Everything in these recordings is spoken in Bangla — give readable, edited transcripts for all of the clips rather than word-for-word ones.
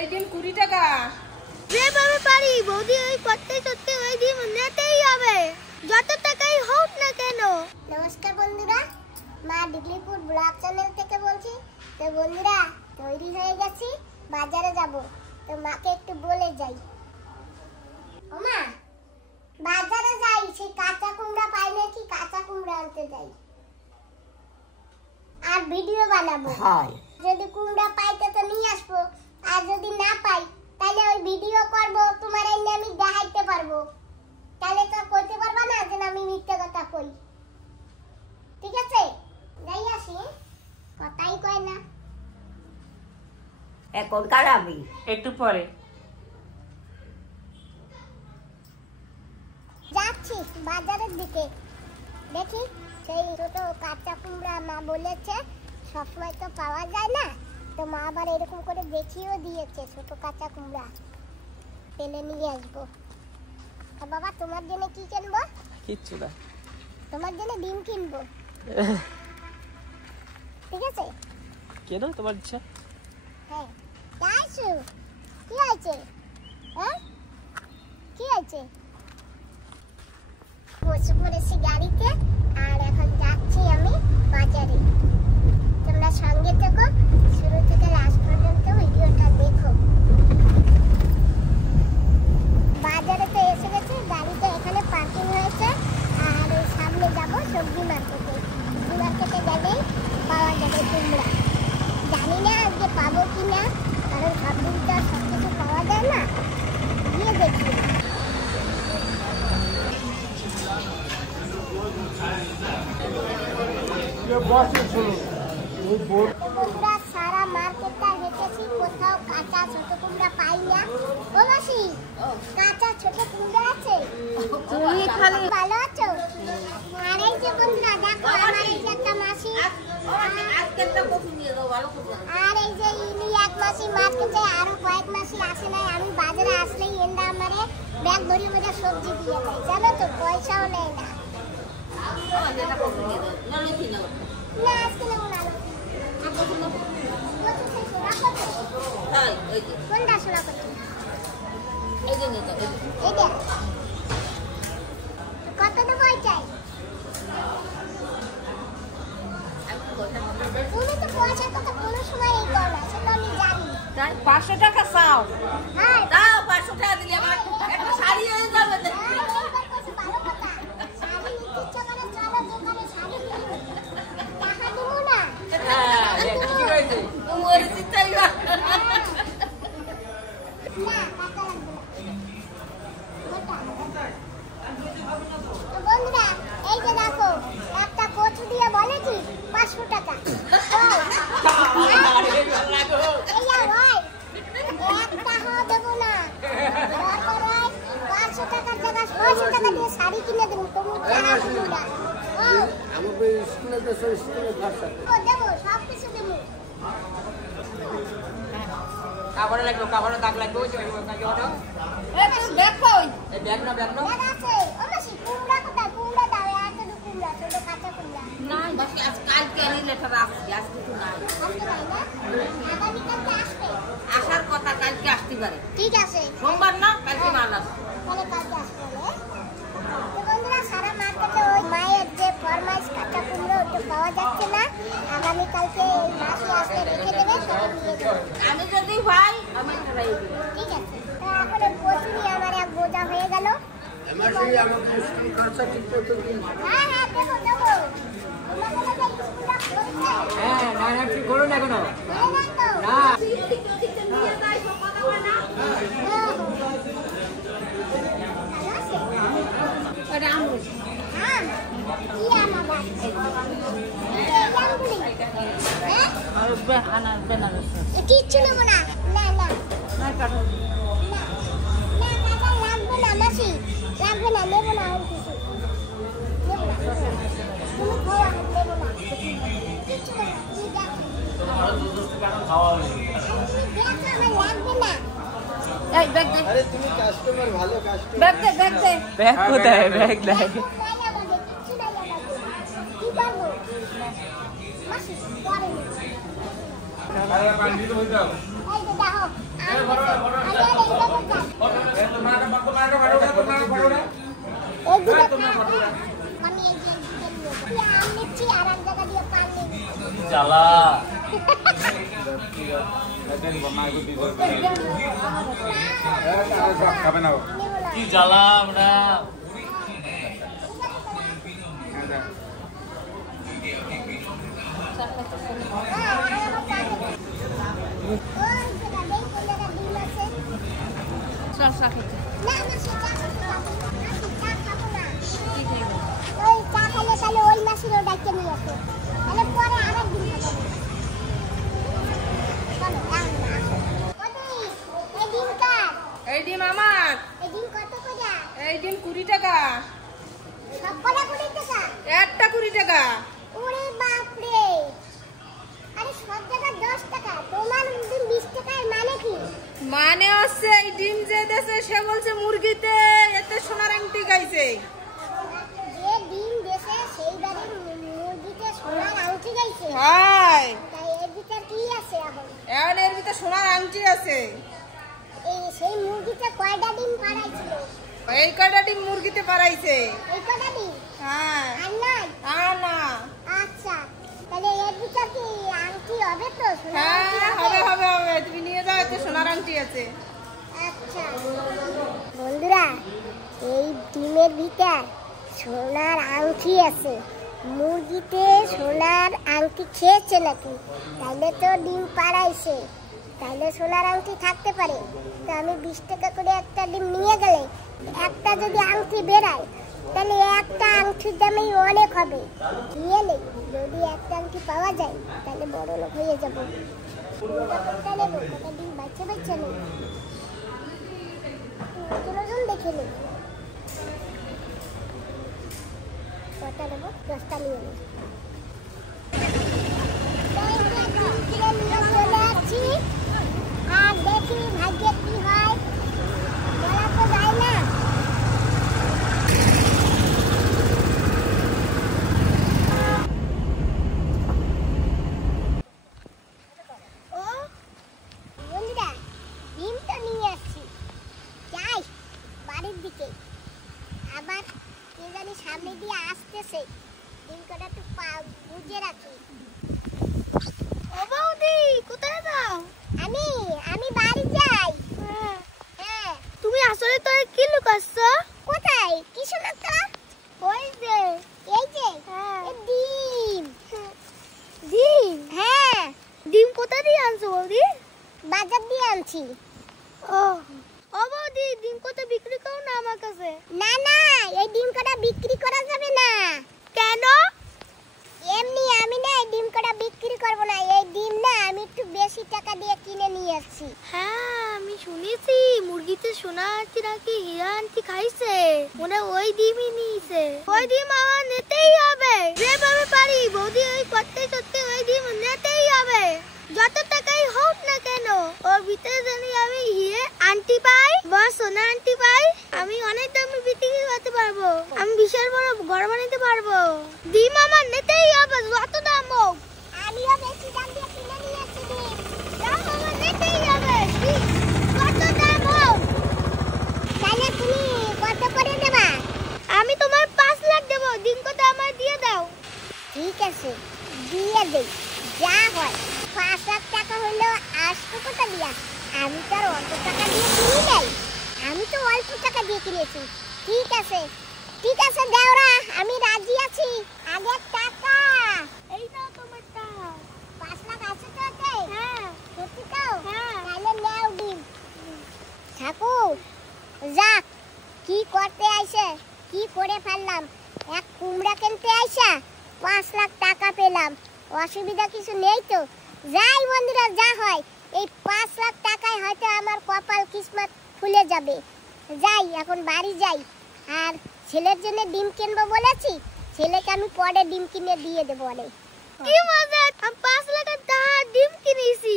এই দিন 20 টাকা। যেভাবে পারি বৌদি ওই করতে করতে ওই দিন নিতেই হবে, যত টাকাই হোক না কেন। নমস্কার বন্ধুরা, মা ডিগলিপুর ব্লগ চ্যানেল থেকে বলছি। তো বন্ধুরা তৈরি হয়ে গেছি, বাজারে যাব। তো মাকে একটু বলে যাই, ও মা বাজারে যাই, সেই কাঁচা কুমড়া পাই নাকি কাঁচা কুমড়া আনতে যাই আর ভিডিও বানাবো। যদি কুমড়া পাই তো নিয়ে আসবো, আর যদি না পাই তাহলে ওই ভিডিও করব, তোমার এনে আমি দেখাইতে পারবো। তাহলে তো কইতে পারবা না যে আমি মিথ্যা কথা কই। ঠিক আছে, যাই আসি, কথাই কয় না। এখন কারাবি একটু পরে যাচ্ছি বাজারের দিকে, দেখি সেই ছোট কাঁচা কুমড়া মা বলেছে সবসময় তো পাওয়া যায় না, তো মা আবার এরকম করে দেখিয়েও দিয়েছে ছোট কাঁচা কুমড়া, পেলে নিয়ে আসবো। আর বাবা তোমার জন্য কি কিনবো? কিচ্ছু না, তোমার জন্য ডিম কিনবো। ঠিক আছে, কেন তোমার ইচ্ছা? হ্যাঁ যাইছো, কি হয়েছে? হ্যাঁ কি হয়েছে? বসে পড়েছি গাড়িতে, আর এখন যাচ্ছি আমি বাজারে। তোমরা সঙ্গে থেকো, শুরু থেকে লাস্ট পর্যন্ত ভিডিওটা দেখো। বাজারে তো এসে গেছি, গাড়িটা এখানে পার্কিং হয়েছে, আর ওই সামনে যাব সবজি মার্কেটে। সবজি মার্কেটে গেলেই পাওয়া যাবে কুমড়া। জানি না আজকে পাবো কি না, কারণ সব দিন তো সব কিছু পাওয়া যায় না। গিয়ে দেখি। বন্ধুরা সারা মার্কেটটা হেঁটেছি, কোথাও কাঁচা ছোট কুমড়া পাই না। ও মাসি, কাঁচা ছোট কুমড়া আছে? তুমি খালি ভালো আছো? আর এই যে বন্ধুরা দেখো, আমার এই যে একটা মাসি, আর এই যে ইনি এক মাসি মার্কেটে, আরো কয়েক মাসি আসে নাই। আমি বাজারে আসলেই এন্ডা আমারে ব্যাগ ভরি ভরি সবজি দিয়ে দেয়, জানো তো, পয়সাও নেয় না। না আজকে নেবো না। কোনটা সোনা করছো? এটা কত দেবো? চাই তুমি তো পয়সার কথা কোনো সময় এই করো না, সেটা আমি জানি। 500 টাকা চাও? হ্যাঁ দাও 500 টাকা দিলে আমার একটা শাড়ি হয়ে যাবে। এইবার কইছো ভালো কথা, শাড়ি নিতে ইচ্ছা করে চলো দোকানে শাড়ি কিনবো, টাকা দেবো না। হ্যাঁ কি হইছে ওর চিন্তাই না। না টাকা লাগবে না। তো বন্ধুরা এই যে দেখো, একটা কচু দিয়ে বলেছি 500 টাকা। এই আর হয় এক টাকা দেবো না, দরকার হয় 500 টাকার জায়গায় 600 টাকা দিয়ে শাড়ি কিনে দেবো, তুমি টাকা দেবো না। আমাকে স্কুলে দেশে স্কুলে ভাষা ও দেবো, সব কিছু দেবো। কাপড় লাগবে, কাপড় দাগ লাগবে, ওই যে ওটা এ তুমি দেখো এই ব্যাগ না ব্যাগ আছে? ও মাসি কুমড়া কোথায়? কুমড়া দাও, আর তো কুমড়া, ছোট কাঁচা কুমড়া। না বাকি আজ কালকে নিলে ঠা আসছি, আজ কিছু নাই। আসতে পারি না, আগামীকালকে আসবে। আসার কথা কালকে আসতে পারে, ঠিক আছে, সোমবার না কালকে মাল আসবে। তাহলে কালকে আসবে। তো বন্ধুরা সারা মার্কেটে ওই মায়ের যে ফরমাইশ কাঁচা কুমড়ো ওটা পাওয়া যাচ্ছে না, আগামীকালকে এই মাসি আসতে রেখে দেবে, সব নিয়ে যাবে। আমি যদি ভাই আমি ঠেলাই দেব। ঠিক আছে, তো এখন কচুরি আমার এক বোঝা হয়ে গেল। আমাকে আমাকে স্কুল খরচা ঠিক করতে দিন। হ্যাঁ হ্যাঁ দেবো দেবো। তোমাকে তো এই স্কুলটা করতে হ্যাঁ না না ঠিক করো না কেন? না তো না কিচ্ছু নেবো না, না না না কাঁঠাল লাগবে না মাসি, লাগবে না, নেবো না আর কিছু, নেবো না। তুমি খাওয়া নেবো না, কিচ্ছু নেবো না, তুমি দেখো। তুমি দেখো, আমার লাগবে না। এই ব্যাগ দে, আরে তুমি কাস্টমার, ভালো কাস্টমার। ব্যাগ দে, ব্যাগ দে। ব্যাগ কোথায়? ব্যাগ নাই। কিচ্ছু নাই আমাদের, কি করবো মাসি? পরে নেবো। এই যে দেখো জ্বালা কি জ্বালা আমরা এই ডিম আমার, এই ডিম 20 টাকা, একটা 20 টাকা। ওরে বাপরে, আরে সব জায়গা 10 টাকা, তোমার ডিম 20 টাকার মানে কি? মানে হচ্ছে এই ডিম যে দেশে সে বলছে মুরগিতে এতে সোনার আংটি গাইছে। যে ডিম দেশে সেই বাড়ির মুরগিতে সোনার আংটি গাইছে। হাই, তাই এর ভিতর কি আছে এখন? এখন এর ভিতরে সোনার আংটি আছে। এই সেই মুরগিতে কয়টা ডিম পাড়াইছিল? এই কয়টা ডিম মুরগিতে পারাইছে। এই কয়টা ডিম? হ্যাঁ, আর নাই? আর না। আচ্ছা, তাহলে এর ভিতর কি আংটি হবে তো? সোনার হ্যাঁ, আংটি হবে হবে হবে, তুমি নিয়ে যাও, এতে সোনার আংটি আছে। আচ্ছা বন্ধুরা, এই ডিমের ভিতর সোনার আংটি আছে। মুরগিতে সোনার আংটি খেয়েছে নাকি? তাহলে তো ডিম পাড়াইছে, তাহলে সোনার আংটি থাকতে পারে। তো আমি 20 টাকা করে একটা ডিম নিয়ে গেলে একটা যদি আংটি বেরায়, তাহলে একটা আংটির দামই অনেক হবে। নিয়ে নেই, যদি একটা আংটি পাওয়া যায় তাহলে বড় লোক হয়ে যাবো। কোনটা নেবো, কোনটা ডিম বাচ্চা বাচ্চা নেই, ওজন দেখে নেব। কটা নেবো? 10টা নিয়ে নেব। আর দেখি ভাগ্যে কি হয়, বলা তো যায় না। ও বন্ধুরা, ডিম তো নিয়ে আসছি, যাই বাড়ির দিকে। আবার কে জানি সামনে দিয়ে আসতেছে, ডিম কটা একটু বুঝে রাখি। ও বৌদি, কোথায় যাও? আমি বাড়ি যাই। হ্যাঁ, তুমি আসলে তো কি লুকাচ্ছো? কোথায়? কি শোনাচ্ছো? ওই যে, এই যে ডিম। ডিম? হ্যাঁ। ডিম কোথা দিয়ে আনছো বৌদি? বাজার দিয়ে আনছি। ও বৌদি, ডিম কটা বিক্রি করো না আমার কাছে। না না, এই ডিম কটা বিক্রি করা যাবে না। কেন? এমনি আমি না এই ডিম কটা বিক্রি করব না। এই ডিম না আমি একটু বেশি টাকা দিয়ে কিনে নিয়ে আসছি। হ্যাঁ, আমি শুনেছি মুরগিতে সোনা আংটি নাকি হীরা আংটি খাইছে, মনে ওই ডিমই নিয়েছে। ওই ডিম আমার নিতেই হবে, যেভাবে পারি বৌদি। ওই করতে করতে ওই ডিম নিতেই হবে, যত টাকাই হোক না কেন। ওর ভিতরে জানি আমি হিরে আংটি পাই বা সোনা আংটি পাই, আমি অনেক দামে বিক্রি করতে পারবো। আমি বিশাল বড় ঘর বানাতে পারবো। ডিম আমার নিতেই হবে, যত দাম হোক। আমিও বেশি দাম দিয়ে কিনে নিয়ে আসছি ডিম, দাম আমার নিতেই হবে, কত দাম হোক। তাহলে তুমি কত করে দেবা? আমি তোমার 5 লাখ দেবো, ডিম কত আমার দিয়ে দাও। ঠিক আছে, দিয়ে দেই, যা হয়। 5 লাখ টাকা হলো আসতো কোথা দিয়া? আমি তো আর অল্প টাকা দিয়ে কিনি নাই, আমি তো অল্প টাকা দিয়ে কিনেছি। ঠিক আছে ঠিক আছে, দেওরা, আমি রাজি আছি। আগে টাকা এই নাও, তোমার টাকা। 5 লাখ আছে তো এতে? হ্যাঁ। সত্যি তো? হ্যাঁ। তাহলে নাও ডিম। ঠাকুর যাক, কি করতে আইছে, কি করে ফেললাম। এক কুমড়া কিনতে আইসা 5 লাখ টাকা পেলাম, অসুবিধা কিছু নেই তো। যাই বন্ধুরা, যা হয়, এই 5 লাখ টাকায় হয়তো আমার কপাল কিসমত খুলে যাবে। যাই, এখন বাড়ি যাই। আর ছেলের জন্য ডিম কিনবো বলেছি, ছেলেকে আমি পরে ডিম কিনে দিয়ে দেবো। অনেক কি মজা, আমি 5 লাখের টাকার ডিম কিনেছি।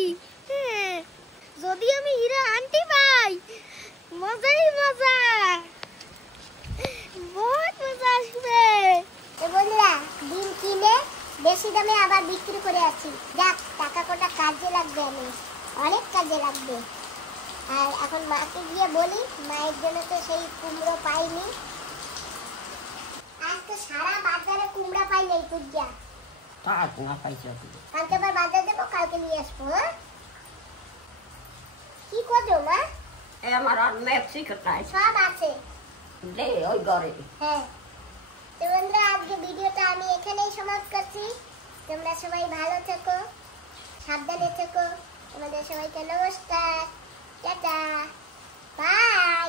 যদি আমি হীরা আংটি পাই, মজাই মজা, বহুত মজা আসবে। বন্ধুরা, ডিম কিনে বেশি দামে আবার বিক্রি করে আসছি। যাক, টাকা কোটা কাজে লাগবে, আমি অনেক কাজে লাগবে। আর এখন মাকে গিয়ে বলি, মায়ের জন্য তো সেই কুমড়ো পাইনি। আজ তো সারা বাজারে কুমড়া পাই নাই পূজা। কালকে আবার বাজার যাবো, কালকে নিয়ে আসবো। হ্যাঁ কি করছো মা? আমার আর ম্যাপসি কোথায় সব আছে। দে ওই ঘরে। হ্যাঁ তো বন্ধুরা, আজকে ভিডিওটা আমি এখানেই সমাপ্ত করছি। তোমরা সবাই ভালো থেকো, সাবধানে থেকো। তোমাদের সবাইকে নমস্কার, টাটা, বাই।